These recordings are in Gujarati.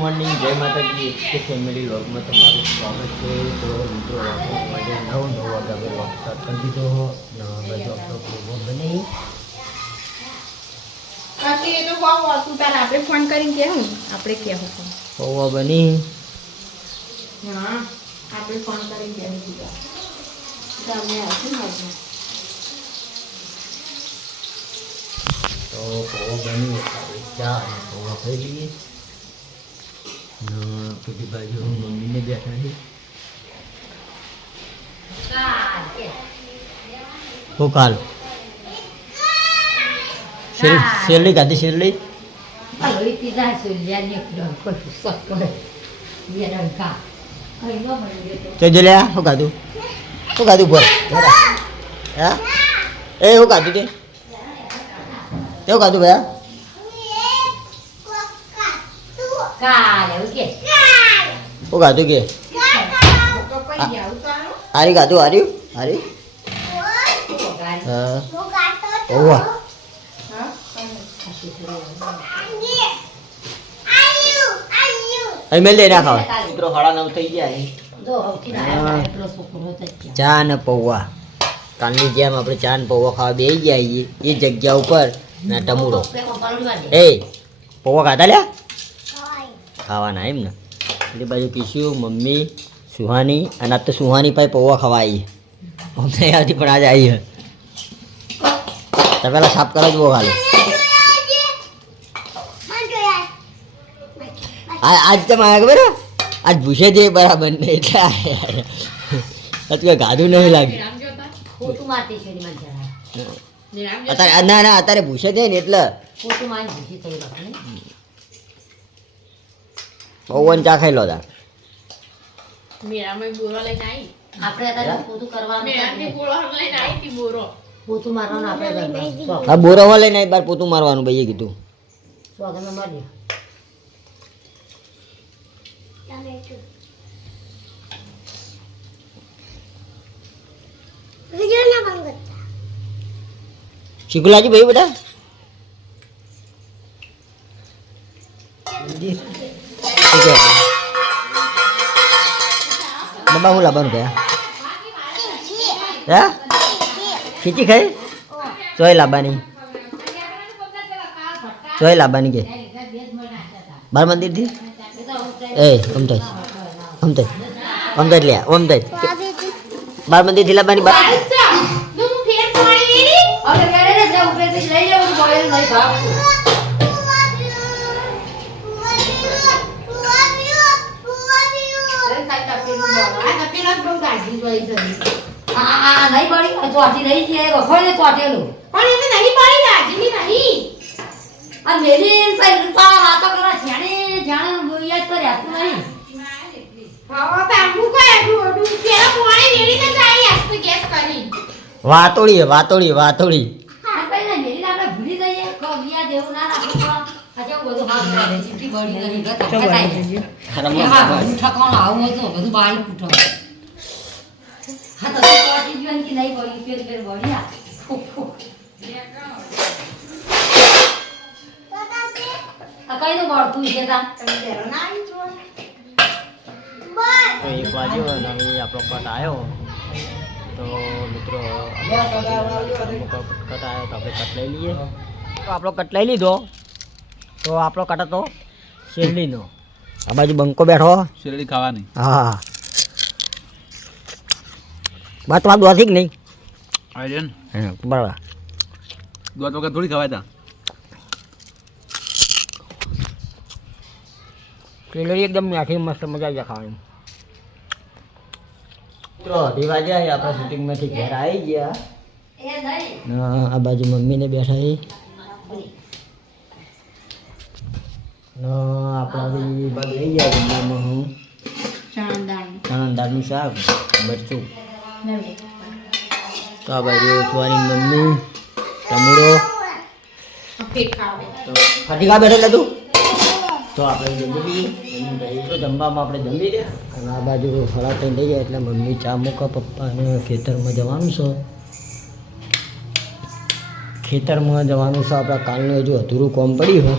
મોર્નિંગ, જય માતાજી. ફેમિલી વ્લોગમાં તમારું સ્વાગત છે. તો મિત્રો આજે નવો વાગ્યા વ્લોગ સ્ટાર્ટ કરી દીધો. બધો આપણો પ્રોગ્રામ બની આપણે ફોન કરીને કેવું આપણે કેવું પૌવા બની. હા આપણે ફોન કરીને કેવું દીધા તમે આવશું ને તો પૌવા બની આપણે ચા અને પૌવા ખાઈ લઈએ. પેલી બાજુ મમ્મીને બેઠા છે. હું કાલ શેરડી ખાધી શેરડી તો જો લે શું ખાધું બોલ હા એ શું ખાધું તે કેવું ખાધું ભાઈ શું ખાધું કે હારી ખાધું હારી હા ઓવા અહીં મેલ દે ના ખાવા મિત્રો 9:30 થઈ ગયા. ચા ને પૌવા કાલની જેમ આપણે ચા ને પૌવા ખાવા બેસી ગયા એ જગ્યા ઉપર ના ટમુડો એ પૌવા ખાધા લ્યા ખાવાના એમ ને એટલે બાજુ પીસ્યું મમ્મી સુહાની અને આજ તો સુહાની પાસે પૌવા ખાવા આવી અમને આવતી પણ આજે આવી તો પેલા સાફ કરો જ બહુ ખાલી આજ તમે આવ્યા ખબર આજ ભૂસે છે બરાબર ને એટલે અત્યારે ગાધું નહીં લાગ્યું અત્યારે ના અત્યારે ભૂસે છે ને એટલે પૌવન ચા ખાઈ લો તાર હા બોરોમાં લઈને બાર પોતું મારવાનું ભાઈએ કીધું. શીખુલાજી ભાઈ બેટા બાબા હું લાવવાનું કયા હે ખીચી ખાઈ ચોય લાવવાની કે બાર મંદિરથી એ અમદાજ લે અમદાજ બાર મંદિરથી લાવવાની બાર વાતોળી એક બાજુ અને આપણો કટ આવ્યો તો મિત્રો કટ આવ્યો તો આપણે કટ લઈ લઈએ. તો આપણો કટ લઈ લીધો તો આપણો કટ હતો શેરડીનો. આ બાજુ બંકો બેઠો શેરડી ખાવાની. હા વાત તમારે દોધી કે નહીં બરાબર દોધ વગર થોડી ખવાય તા શેરડી એકદમ નાખી મસ્ત મજા આવી જાય ખાવાની. મિત્રો અઢી વાગે આપણા શૂટિંગમાંથી ઘરે આવી ગયા. આ બાજુ મમ્મીને બેઠા આપણા બાજુ લઈ ગયા જમવામાં હું ચણા દાળનું શાક મરચું. તો આ બાજુ સુવાની મમ્મી ટમુડો તો ફટીકા બેઠેલા તું તો આપણે જમી તો જમવામાં આપણે જમી રહ્યા અને આ બાજુ ફળા થઈ લઈ જાય એટલે મમ્મી ચા મૂકા પપ્પાને ખેતરમાં જવાનું છે. ખેતરમાં જવાનું છે આપણા કાલનું હજુ અધૂરું કોમ પડ્યું હોય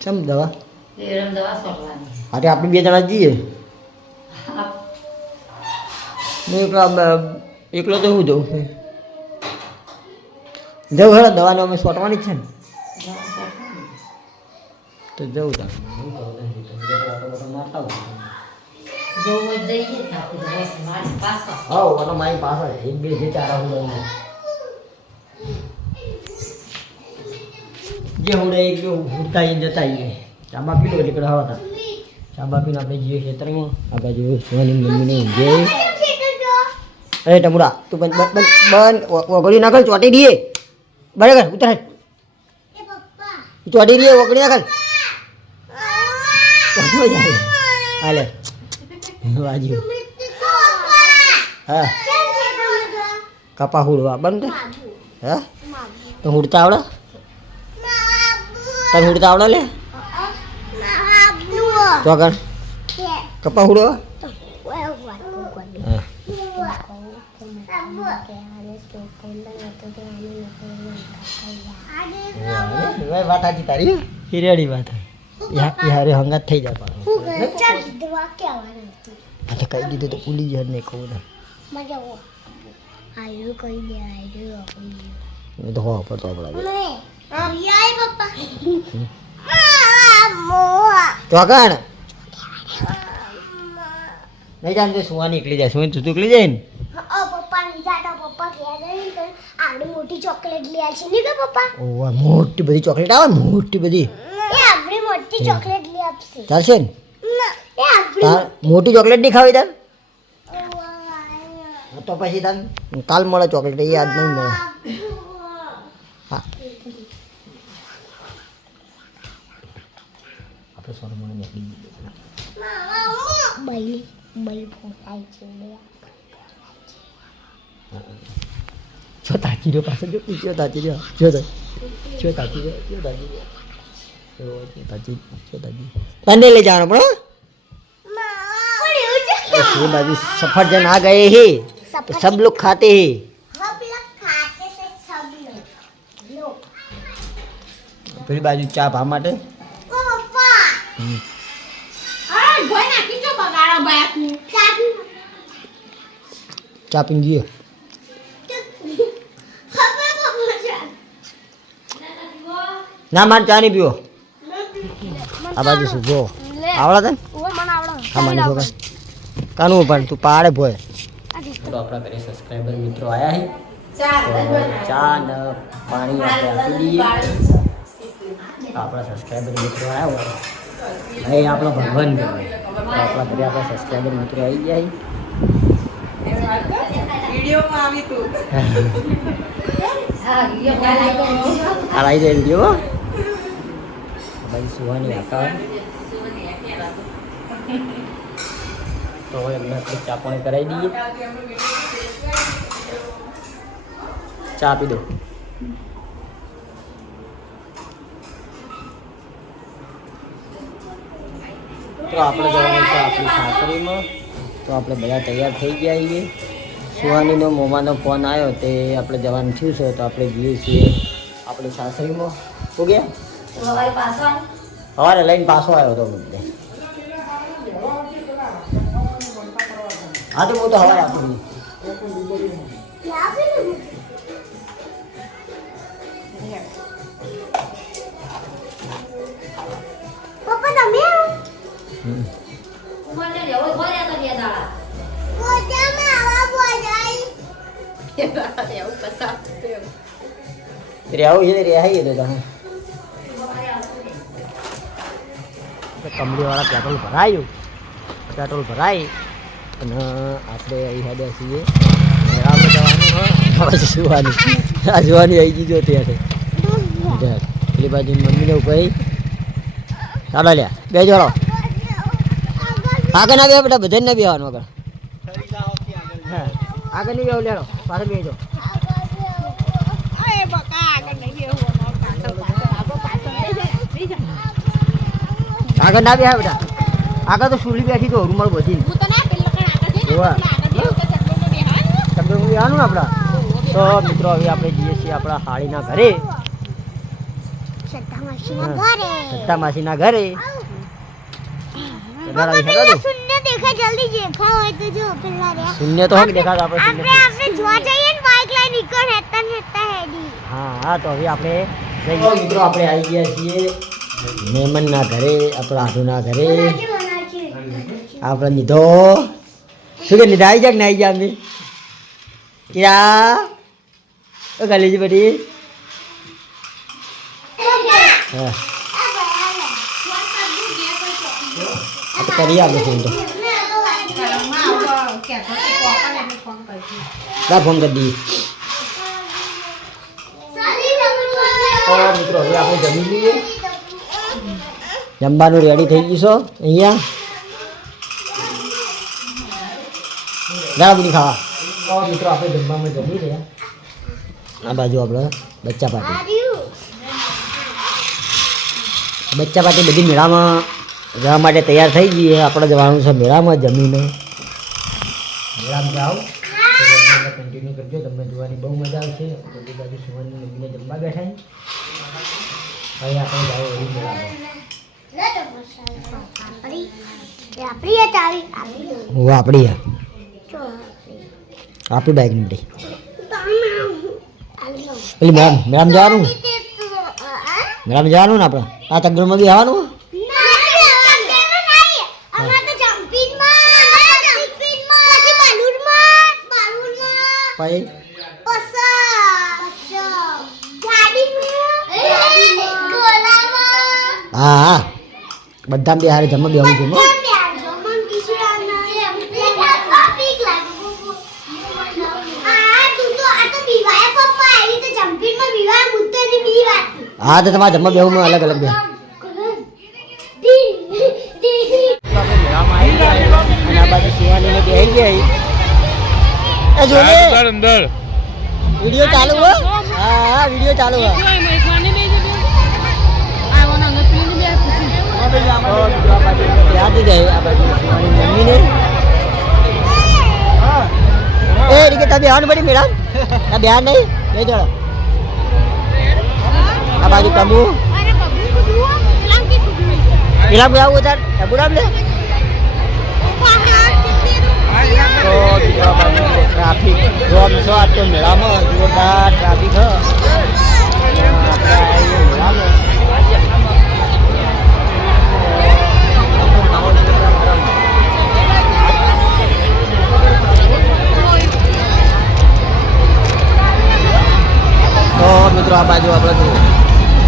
ચમ દવા આપણે બે જણા જઈએ એકલો તો હું જઉં જવું હેડો દવાનો અમે સોટવાની જ છે ને તો જવું તાર હા ઓટો મારી પાસે એક બે જે ચાર જે હુડે એક બે ઉડતા જતા આવીએ ચાબા પી લો એટલે કડા હતા ચાબા પીને આપણે જઈએ ખેતરમાં આગળ જેવું સોની મમ્મીને ઊંઘે અરે ટમુડા તું બંધ ઓગળી નાખલ ચોટી દઈએ બરાબર ઉતર ચોટી દઈએ ઓગળી નાખલ હાલે વાજી હા કપા હુડવા બંધ હા તો હુડતા આવડે તને હુડતા આવડે લે ચોગણ કપા હુડવા વાત સાચી તારી હિરેડી વાત યારે હંગાત થઈ જાય પાછું કહી દીધું તો ભૂલી જાય નહીં કહું ને તો હો પડતો આપણા ચોકણ નહીં જાણતો સુવા નીકળી જાય સુવા તું નીકળી જાય ને મોટી ચોકલેટ લઈ આવશે ને કે પપ્પા ઓવા મોટી બધી ચોકલેટ આવે મોટી બધી એ આપણી મોટી ચોકલેટ લઈ આપશે ચાલશે ને એ આપણી મોટી ચોકલેટ નહીં ખાવી તાર તો પછી તાર કાલ મળે ચોકલેટ એ યાદ નહીં મળે હા આપણે સોનું મને નીકળી બઈ બઈ ફોટાઈ છે જો તાકી રહ્યો પાસે જો જો તાકી રહ્યો જો જો તાકી રહ્યો જો તાકી રહ્યો જો તાકી તને ले जाना पड़ो ये बाजू सफरजन आ गए हैं तो सब लोग खाते हैं પેલી બાજુ ચા ભા માટે ચા પીને ગયો ના મારે ચા નહીં પીવો આ બાજુ શું જો આવડા તને હા મને જો કાનું પણ તું પાડે ભોય તો આપણા ઘરે સબસ્ક્રાઇબર મિત્રો આયા છે ચા ને પાણી આપણે આપી દઈએ આપણા સબસ્ક્રાઇબર મિત્રો આવ્યા હોય ભાઈ આપણો ભગવાન કહેવાય આપણા ઘરે આપણા સબસ્ક્રાઇબર મિત્રો આવી ગયા વિડીયોમાં આવી તું આ આવી જાય વિડીયો ભાઈ સુવાની આકાર તો હવે એમને આપણે ચા પાણી કરાવી દઈએ ચા આપી દો તો આપણે જવાનું છે આપણી સાસરીમાં તો આપણે બધા તૈયાર થઈ ગયા છીએ સુહાનીનો મોમાનો ફોન આવ્યો તે આપણે જવાનું થયું છે તો આપણે જઈએ છીએ આપણી સાસરીમાં શું ગયા સવારે લઈને પાછો આવ્યો હતો બધે હા તો હું તો સવારે આપું પપ્પા તમે રહેવું છે રેહાઈએ તો તમે કમરીવાળા પેટ્રોલ ભરાયું પેટ્રોલ ભરાય અને આપણે અહીં હેડ્યા છીએ આપણે જવાનું હોય જોવાની આ જોવાની આવી ગઈ જો ત્યાં પેલી બાજુ મમ્મીને ભાઈ ચાલો લ્યા બે જોડો આગળ ના બે બેટા બધાને ના બેવાનું આગળ હા આગળ નહીં બેવું લેડો પાછળ બેજો આગળ ના બેહા બેટા આગળ તો સુલી બેઠી તો રૂમાલ બધી તમે બેવાનું આપણા તો મિત્રો હવે આપણે જઈએ છીએ આપણા હાળીના ઘરે માસીના ઘરે સત્તા માસીના ઘરે પપ્પા પેલા શૂન્ય દેખાય જલ્દી દેખાય હોય તો જો પેલા રે શૂન્ય તો હક દેખાતો આપણે શૂન્ય. આપણે જોવા જઈએ ને બાઇક લઈને નીકળ હેતા હેડી હા તો હવે આપણે જઈએ મિત્રો. આપણે આવી ગયા છીએ મહેમાનના ઘરે, આપણા આઢુના ઘરે. આપણે લીધો શું કે લીધા આવી ગયા કે ના આવી ગયા અમે ક્યાં ગલીજી બધી હા આ તો કરી આપણે ફોન તો ફોન કરી દઈએ. તો મિત્રો હવે આપણે જમી લઈએ. જમવાનું રેડી થઈ ગયું છો અહીંયા દાળ ખાવા. તો મિત્રો આપણે જમવામાં જમી રહ્યા. આ બાજુ આપણે બચ્ચા પાટી બધી મેળામાં જવા માટે તૈયાર થઈ ગઈ. આપણે જવાનું છે મેળામાં. જમીને મેળામાં જાઓ કન્ટિન્યુ કરજો, તમને જોવાની બહુ મજા આવશે. બધી બાજુ સુવાની લઈને જમવા બેઠા. હવે આપણે જાઓ એવી મેળામાં. આપણી આપણી બાઈક નીકળી પેલી મેળામાં જવાનું. મેળામાં જવાનું ને આપણે આ તગડમાં બી આવવાનું. હા બધા બે હારે જમવા બેવું છું. હા તો તમારા જમવા બેવું અલગ અલગ બે. વિડીયો ચાલુ હો. હા વિડીયો ચાલુ હો. મમ્મીને એ રીતે તમે આવવાનું પડી મેડમ. બિહાર નહીં લઈ જાઓ. આ બાજુ તંબુ ઇલામ ગયા ઉતાર બુરામ લે. તો ટ્રાફિક જોવા છો આજ તો મેળામાં જોરદાર ટ્રાફિક હ. તો મિત્રો આ બાજુ આપણે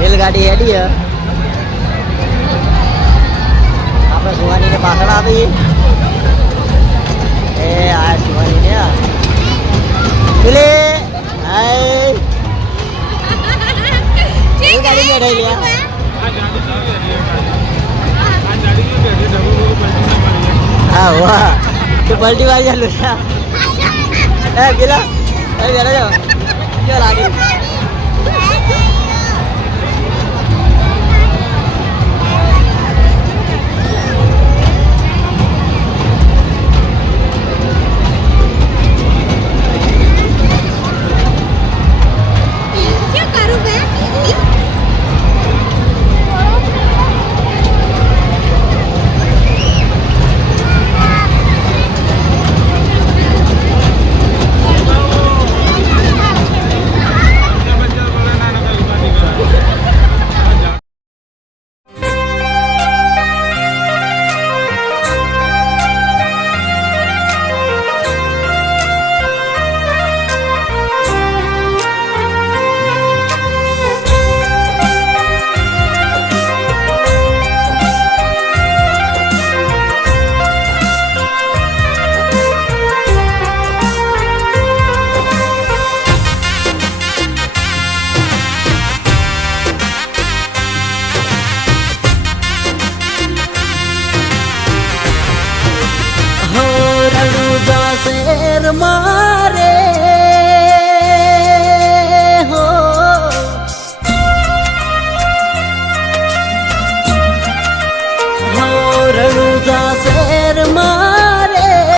રેલગાડી હેડી આપણે સુવાનીને પાછળ આવી. એ આ સુવાનીને પેલે ગાડી બેઠાઈ લ્યા. હા વાહ તું પલટી વાળી ચાલુ પેલા બેઠા જાઓ લાગે.